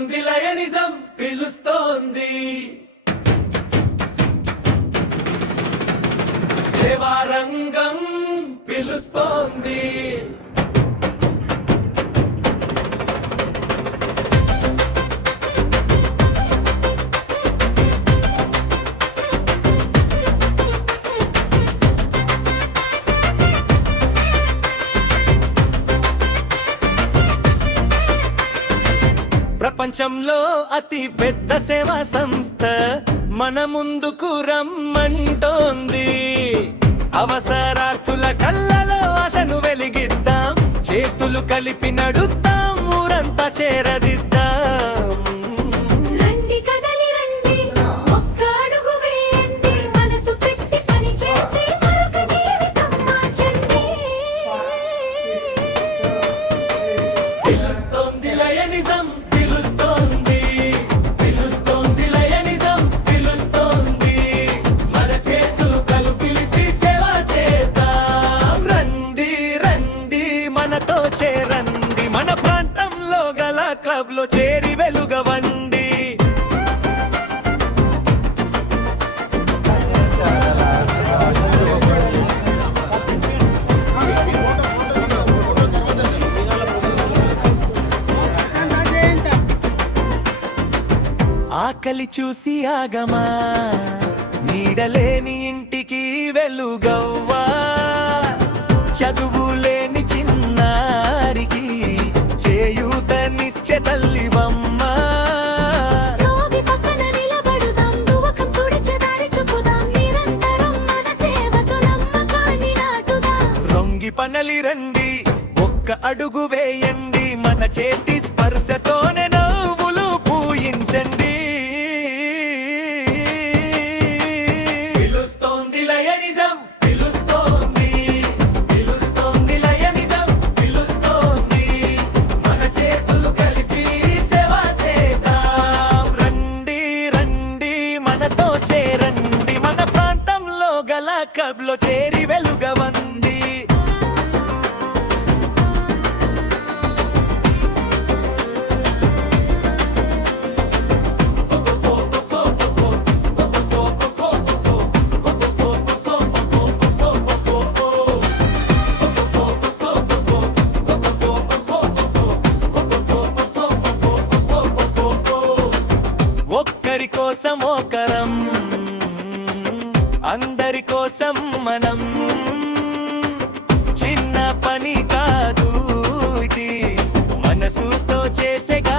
పిలుస్తోంది లయనిజం పిలుస్తోంది సేవారంగం పిలుస్తోంది ప్రపంచంలో అతి పెద్ద సేవా సంస్థ మన ముందుకు రమ్మంటోంది అవసరార్థుల కళ్ళలో ఆశను వెలిగిద్దాం చేతులు కలిపి నడుద్దాం ఊరంతా చేరదిద్దాం పిలుస్తోంది లయనిజం పిలుస్తోంది పిలుస్తోంది లయనిజం పిలుస్తోంది మన చేతులు కలిపి సేవ చేద్దాం రండి రండి మనతో చేరండి మన ప్రాంతంలో గల క్లబ్ లో చేరి వెలుగవండి ఆకలి చూసి ఆగమా నీడలేని ఇంటికి వెలుగవ్వా చదువు లేని చిన్నారికి చేయూతనిచ్చే తల్లివమ్మా రొంగి పనలి రండి ఒక్క అడుగు వేయండి మన చేతి స్పర్శతోనే నవ్వులు పూయించండి పిలుస్తోంది లయనిజం పిలుస్తోంది పిలుస్తోంది లయనిజం పిలుస్తోంది మన చేతులు కలిపి సేవ చేద్దాం రండి రండి మనతో చేరండి మన ప్రాంతంలో గల క్లబ్ లో చేరి వెలుగవండి ఒక్కరి కోసం ఒకరం అందరి కోసం మనం చిన్న పని కాదు ఇది మనసుతో చేసేగా